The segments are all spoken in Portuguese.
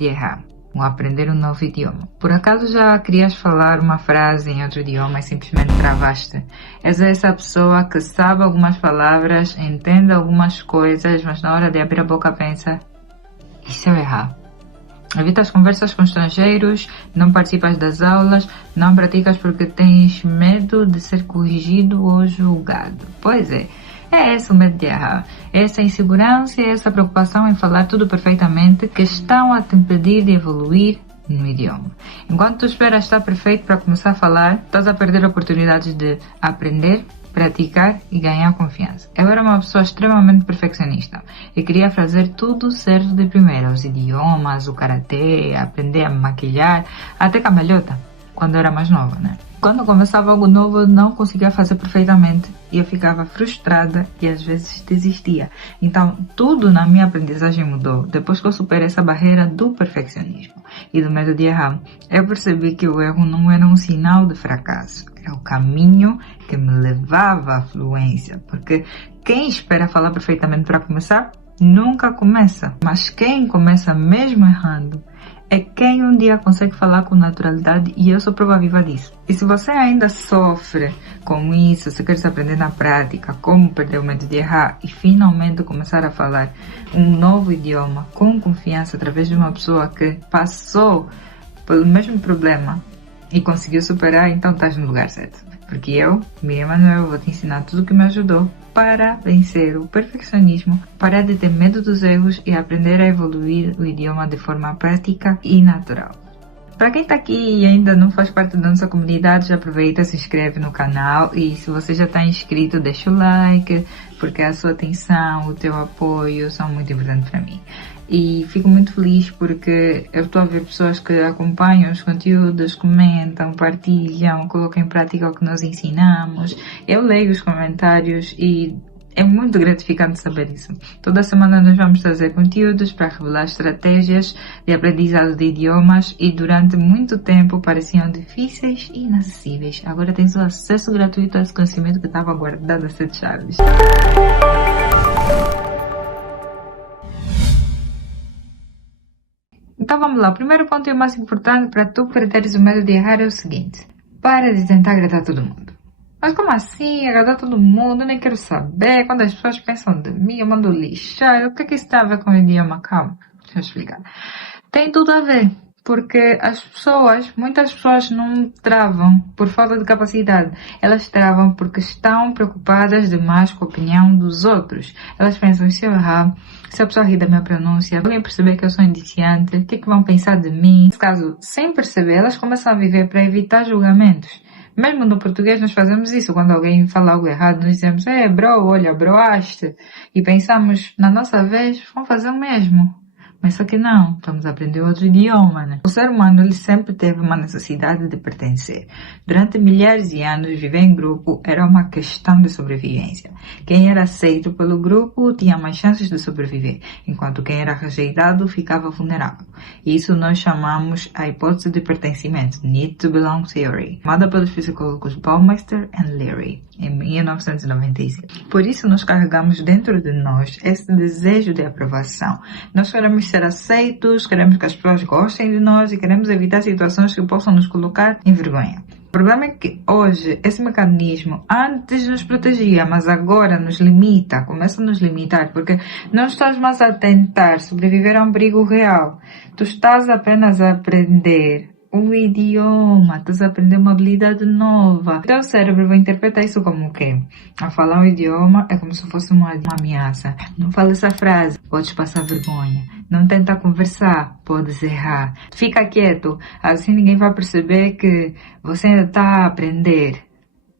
de errar, ou aprender um novo idioma. Por acaso já querias falar uma frase em outro idioma e simplesmente travaste? És essa pessoa que sabe algumas palavras, entende algumas coisas, mas na hora de abrir a boca pensa: e se eu errar? Evita as conversas com estrangeiros, não participas das aulas, não praticas porque tens medo de ser corrigido ou julgado. Pois é esse o medo de errar. Essa insegurança e essa preocupação em falar tudo perfeitamente que estão a te impedir de evoluir no idioma. Enquanto tu esperas estar perfeito para começar a falar, estás a perder oportunidades de aprender, praticar e ganhar confiança. Eu era uma pessoa extremamente perfeccionista e queria fazer tudo certo de primeira. Os idiomas, o karatê, aprender a me maquilhar, até cambalhota, quando eu era mais nova, né? Quando começava algo novo, eu não conseguia fazer perfeitamente e eu ficava frustrada e às vezes desistia. Então, tudo na minha aprendizagem mudou depois que eu superei essa barreira do perfeccionismo e do medo de errar. Eu percebi que o erro não era um sinal de fracasso, era o caminho que me levava à fluência, porque quem espera falar perfeitamente para começar, nunca começa. Mas quem começa mesmo errando é quem um dia consegue falar com naturalidade, e eu sou prova viva disso. E se você ainda sofre com isso, se queres aprender na prática como perder o medo de errar e finalmente começar a falar um novo idioma com confiança através de uma pessoa que passou pelo mesmo problema e conseguiu superar, então estás no lugar certo. Porque eu, Miriam Manuel, vou te ensinar tudo o que me ajudou para vencer o perfeccionismo, parar de ter medo dos erros e aprender a evoluir o idioma de forma prática e natural. Para quem está aqui e ainda não faz parte da nossa comunidade, já aproveita, se inscreve no canal, e se você já está inscrito, deixa o like, porque a sua atenção, o teu apoio são muito importantes para mim. E fico muito feliz porque eu estou a ver pessoas que acompanham os conteúdos, comentam, partilham, colocam em prática o que nós ensinamos. Eu leio os comentários e é muito gratificante saber isso. Toda semana nós vamos trazer conteúdos para revelar estratégias de aprendizado de idiomas e durante muito tempo pareciam difíceis e inacessíveis. Agora tens o acesso gratuito a esse conhecimento que estava guardado a 7 chaves. Então vamos lá, o primeiro ponto e o mais importante para tu perderes o medo de errar é o seguinte: para de tentar agradar todo mundo. Mas como assim, agradar todo mundo? Eu nem quero saber. Quando as pessoas pensam de mim, eu mando lixar. O que é que isso tem a ver com o idioma? Calma, deixa eu explicar. Tem tudo a ver, porque muitas pessoas não travam por falta de capacidade. Elas travam porque estão preocupadas demais com a opinião dos outros. Elas pensam: se eu errar, se a pessoa rir da minha pronúncia, alguém perceber que eu sou iniciante, o que é que vão pensar de mim? Nesse caso, sem perceber, elas começam a viver para evitar julgamentos. Mesmo no português nós fazemos isso. Quando alguém fala algo errado, nós dizemos: bro, olha, broaste. E pensamos, na nossa vez, vamos fazer o mesmo. Mas só que não, estamos a aprender outro idioma, né? O ser humano, ele sempre teve uma necessidade de pertencer. Durante milhares de anos, viver em grupo era uma questão de sobrevivência. Quem era aceito pelo grupo tinha mais chances de sobreviver, enquanto quem era rejeitado ficava vulnerável. E isso nós chamamos a hipótese de pertencimento, Need to Belong Theory, formada pelos psicólogos Baumeister e Leary, em 1995. Por isso nós carregamos dentro de nós esse desejo de aprovação. Nós queremos ser aceitos, queremos que as pessoas gostem de nós e queremos evitar situações que possam nos colocar em vergonha. O problema é que hoje esse mecanismo antes nos protegia, mas agora nos limita, começa a nos limitar, porque não estás mais a tentar sobreviver a um perigo real. Tu estás apenas a aprender um idioma, estás a aprender uma habilidade nova. O teu cérebro vai interpretar isso como o quê? A falar um idioma é como se fosse uma ameaça. Não fala essa frase, podes passar vergonha. Não tenta conversar, podes errar. Fica quieto, assim ninguém vai perceber que você ainda está a aprender.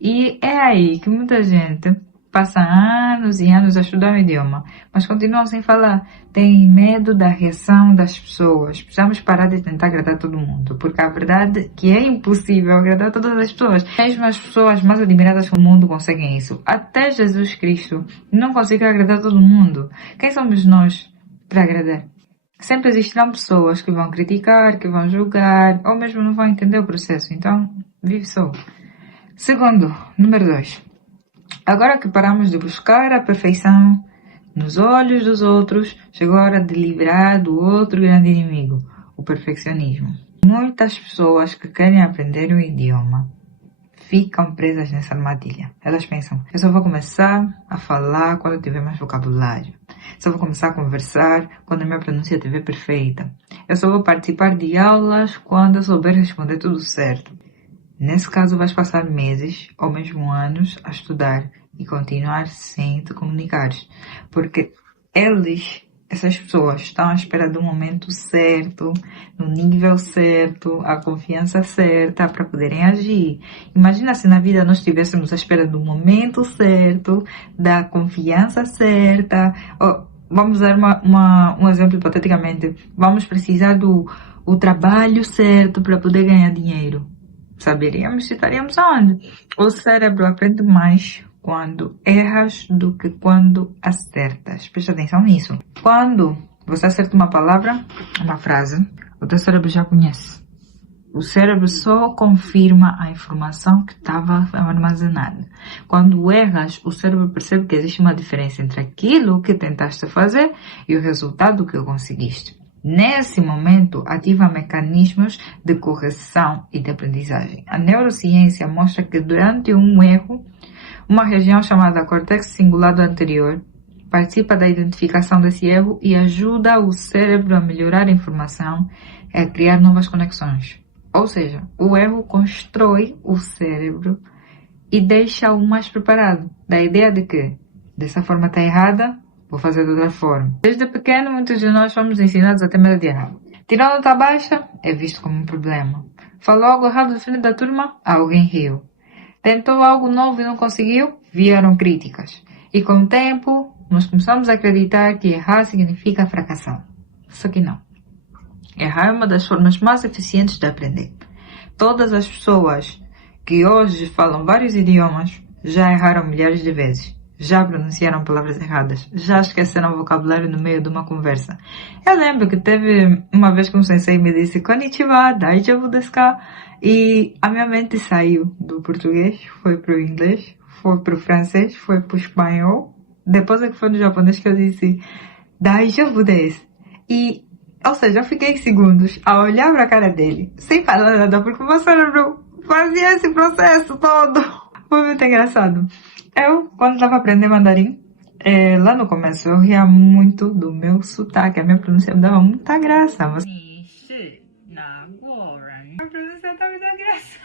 E é aí que muita gente passa anos e anos a estudar o idioma, mas continuam sem falar. Tem medo da reação das pessoas. Precisamos parar de tentar agradar todo mundo, porque a verdade é que é impossível agradar todas as pessoas. Mesmo as pessoas mais admiradas do mundo conseguem isso. Até Jesus Cristo não conseguiu agradar todo mundo. Quem somos nós para agradar? Sempre existirão pessoas que vão criticar, que vão julgar, ou mesmo não vão entender o processo. Então, vive só. Segundo, número 2. Agora que paramos de buscar a perfeição nos olhos dos outros, chegou a hora de livrar do outro grande inimigo, o perfeccionismo. Muitas pessoas que querem aprender um idioma ficam presas nessa armadilha. Elas pensam, eu só vou começar a falar quando eu tiver mais vocabulário. Só vou começar a conversar quando a minha pronúncia estiver perfeita. Eu só vou participar de aulas quando eu souber responder tudo certo. Nesse caso, vais passar meses ou mesmo anos a estudar e continuar sem te comunicares. Porque essas pessoas estão à espera do momento certo, no nível certo, a confiança certa para poderem agir. Imagina se na vida nós estivéssemos à espera do momento certo, da confiança certa. Vamos dar um exemplo hipoteticamente. Vamos precisar do trabalho certo para poder ganhar dinheiro. Saberíamos se estaríamos onde? O cérebro aprende mais quando erras do que quando acertas. Presta atenção nisso. Quando você acerta uma palavra, uma frase, o teu cérebro já conhece. O cérebro só confirma a informação que estava armazenada. Quando erras, o cérebro percebe que existe uma diferença entre aquilo que tentaste fazer e o resultado que conseguiste. Nesse momento, ativa mecanismos de correção e de aprendizagem. A neurociência mostra que durante um erro, uma região chamada córtex cingulado anterior participa da identificação desse erro e ajuda o cérebro a melhorar a informação e a criar novas conexões. Ou seja, o erro constrói o cérebro e deixa-o mais preparado. Da ideia de que, dessa forma está errada, vou fazer de outra forma. Desde pequeno, muitos de nós fomos ensinados a ter medo de errar. Tirou nota baixa, é visto como um problema. Falou algo errado de frente da turma, alguém riu. Tentou algo novo e não conseguiu, vieram críticas. E com o tempo, nós começamos a acreditar que errar significa fracassar. Só que não. Errar é uma das formas mais eficientes de aprender. Todas as pessoas que hoje falam vários idiomas já erraram milhares de vezes. Já pronunciaram palavras erradas, já esqueceram o vocabulário no meio de uma conversa. Eu lembro que teve uma vez que um sensei me disse Konnichiwa, daijoubu desu ka? E a minha mente saiu do português, foi pro inglês, foi pro francês, foi pro espanhol. Depois é que foi no japonês que eu disse daijoubu desu. Ou seja, eu fiquei segundos a olhar pra cara dele, sem falar nada, porque o meu cérebro fazia esse processo todo. Foi muito engraçado. Eu, quando estava aprendendo mandarim, lá no começo eu ria muito do meu sotaque. A minha pronúncia me dava muita graça. Mas... A pronúncia tá me dando graça.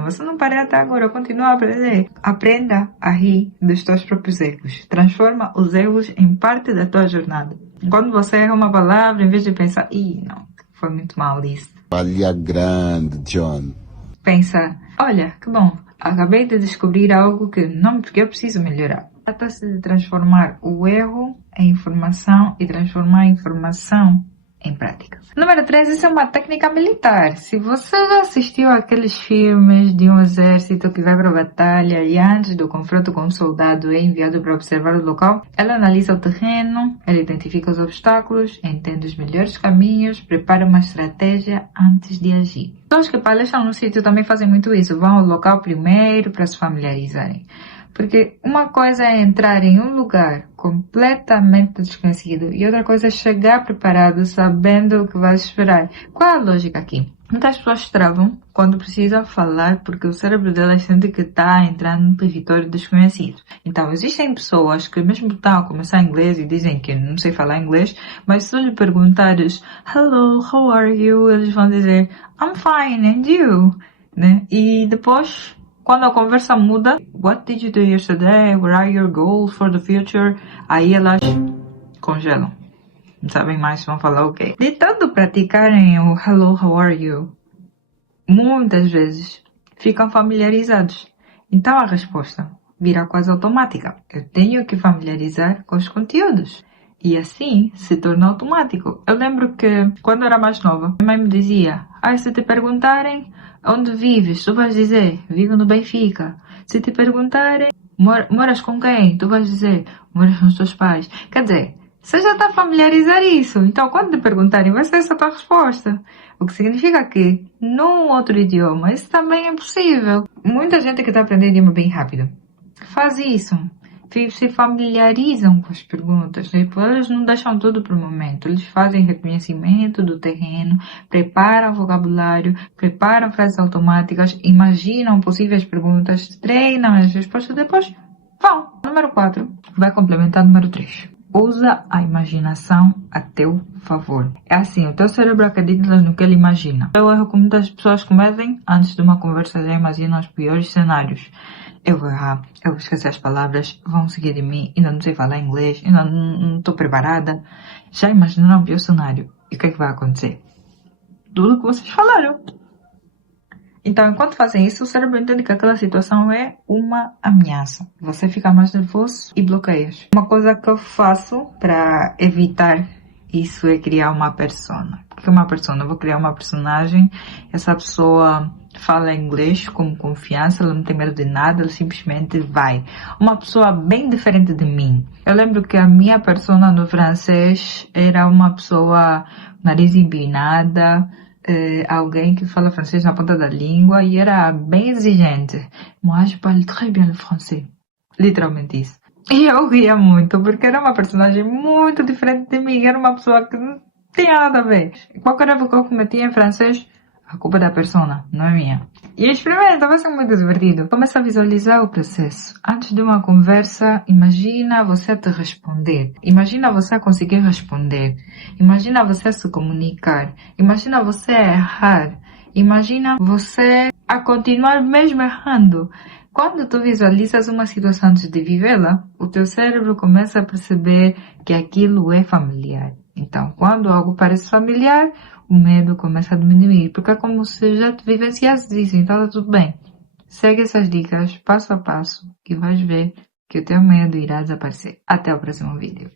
Mas eu não parei até agora, eu continuo a aprender. Aprenda a rir dos teus próprios erros. Transforma os erros em parte da tua jornada. Quando você erra uma palavra, em vez de pensar, não, foi muito mal isso. Falha grande, John. Pensa, olha, que bom. Acabei de descobrir algo porque eu preciso melhorar. Trata-se de transformar o erro em informação e transformar a informação em prática. Número 3, isso é uma técnica militar. Se você já assistiu àqueles filmes de um exército que vai para a batalha e antes do confronto com um soldado é enviado para observar o local, ela analisa o terreno, ela identifica os obstáculos, entende os melhores caminhos, prepara uma estratégia antes de agir. Pessoas que palestram no sítio também fazem muito isso, vão ao local primeiro para se familiarizarem. Porque uma coisa é entrar em um lugar completamente desconhecido e outra coisa é chegar preparado, sabendo o que vai esperar. Qual é a lógica aqui? Muitas pessoas travam quando precisam falar porque o cérebro delas sente que está entrando num território desconhecido. Então, existem pessoas que mesmo estão a começar inglês e dizem que não sei falar inglês, mas se tu lhe perguntares, hello, how are you? Eles vão dizer, I'm fine, and you? Né? E depois... quando a conversa muda, what did you do yesterday? What are your goals for the future? Aí elas congelam. Não sabem mais, vão falar o quê? De tanto praticarem o hello, how are you? Muitas vezes ficam familiarizados. Então a resposta vira quase automática. Eu tenho que familiarizar com os conteúdos. E assim se torna automático. Eu lembro que quando eu era mais nova, minha mãe me dizia, se te perguntarem onde vives, tu vais dizer, vivo no Benfica. Se te perguntarem, moras com quem? Tu vais dizer, moras com os teus pais. Quer dizer, você já está a familiarizar isso. Então, quando te perguntarem, vai ser essa a tua resposta. O que significa que, num outro idioma, isso também é possível. Muita gente que está aprendendo idioma bem rápido faz isso. se familiarizam com as perguntas. Tipo, eles não deixam tudo para o momento. Eles fazem reconhecimento do terreno, preparam vocabulário, preparam frases automáticas, imaginam possíveis perguntas, treinam as respostas, depois vão. Número 4 vai complementar número 3. Usa a imaginação a teu favor. É assim, o teu cérebro acredita no que ele imagina. É o erro que muitas pessoas cometem antes de uma conversa, já imaginam os piores cenários. Eu vou errar, eu vou esquecer as palavras, vão seguir de mim, ainda não sei falar inglês, ainda não estou preparada. Já imaginaram o pior cenário? E o que é que vai acontecer? Tudo o que vocês falaram. Então, enquanto fazem isso, o cérebro entende que aquela situação é uma ameaça. Você fica mais nervoso e bloqueias. Uma coisa que eu faço para evitar isso é criar uma persona. Porque uma persona, eu vou criar uma personagem, essa pessoa fala inglês com confiança, ela não tem medo de nada, ela simplesmente vai. Uma pessoa bem diferente de mim. Eu lembro que a minha persona no francês era uma pessoa nariz empinada, alguém que fala francês na ponta da língua e era bem exigente. Moi, je parle très bien le français. Literalmente isso. E eu ria muito, porque era uma personagem muito diferente de mim. Era uma pessoa que não tinha nada a ver. Qualquer erro que eu cometia em francês, a culpa é da persona, não é minha. E experimenta, vai ser muito divertido. Começa a visualizar o processo. Antes de uma conversa, imagina você a te responder. Imagina você a conseguir responder. Imagina você a se comunicar. Imagina você a errar. Imagina você a continuar mesmo errando. Quando tu visualizas uma situação antes de vivê-la, o teu cérebro começa a perceber que aquilo é familiar. Então, quando algo parece familiar, o medo começa a diminuir, porque é como se já te vivenciasse isso, então tá tudo bem. Segue essas dicas passo a passo e vais ver que o teu medo irá desaparecer. Até o próximo vídeo.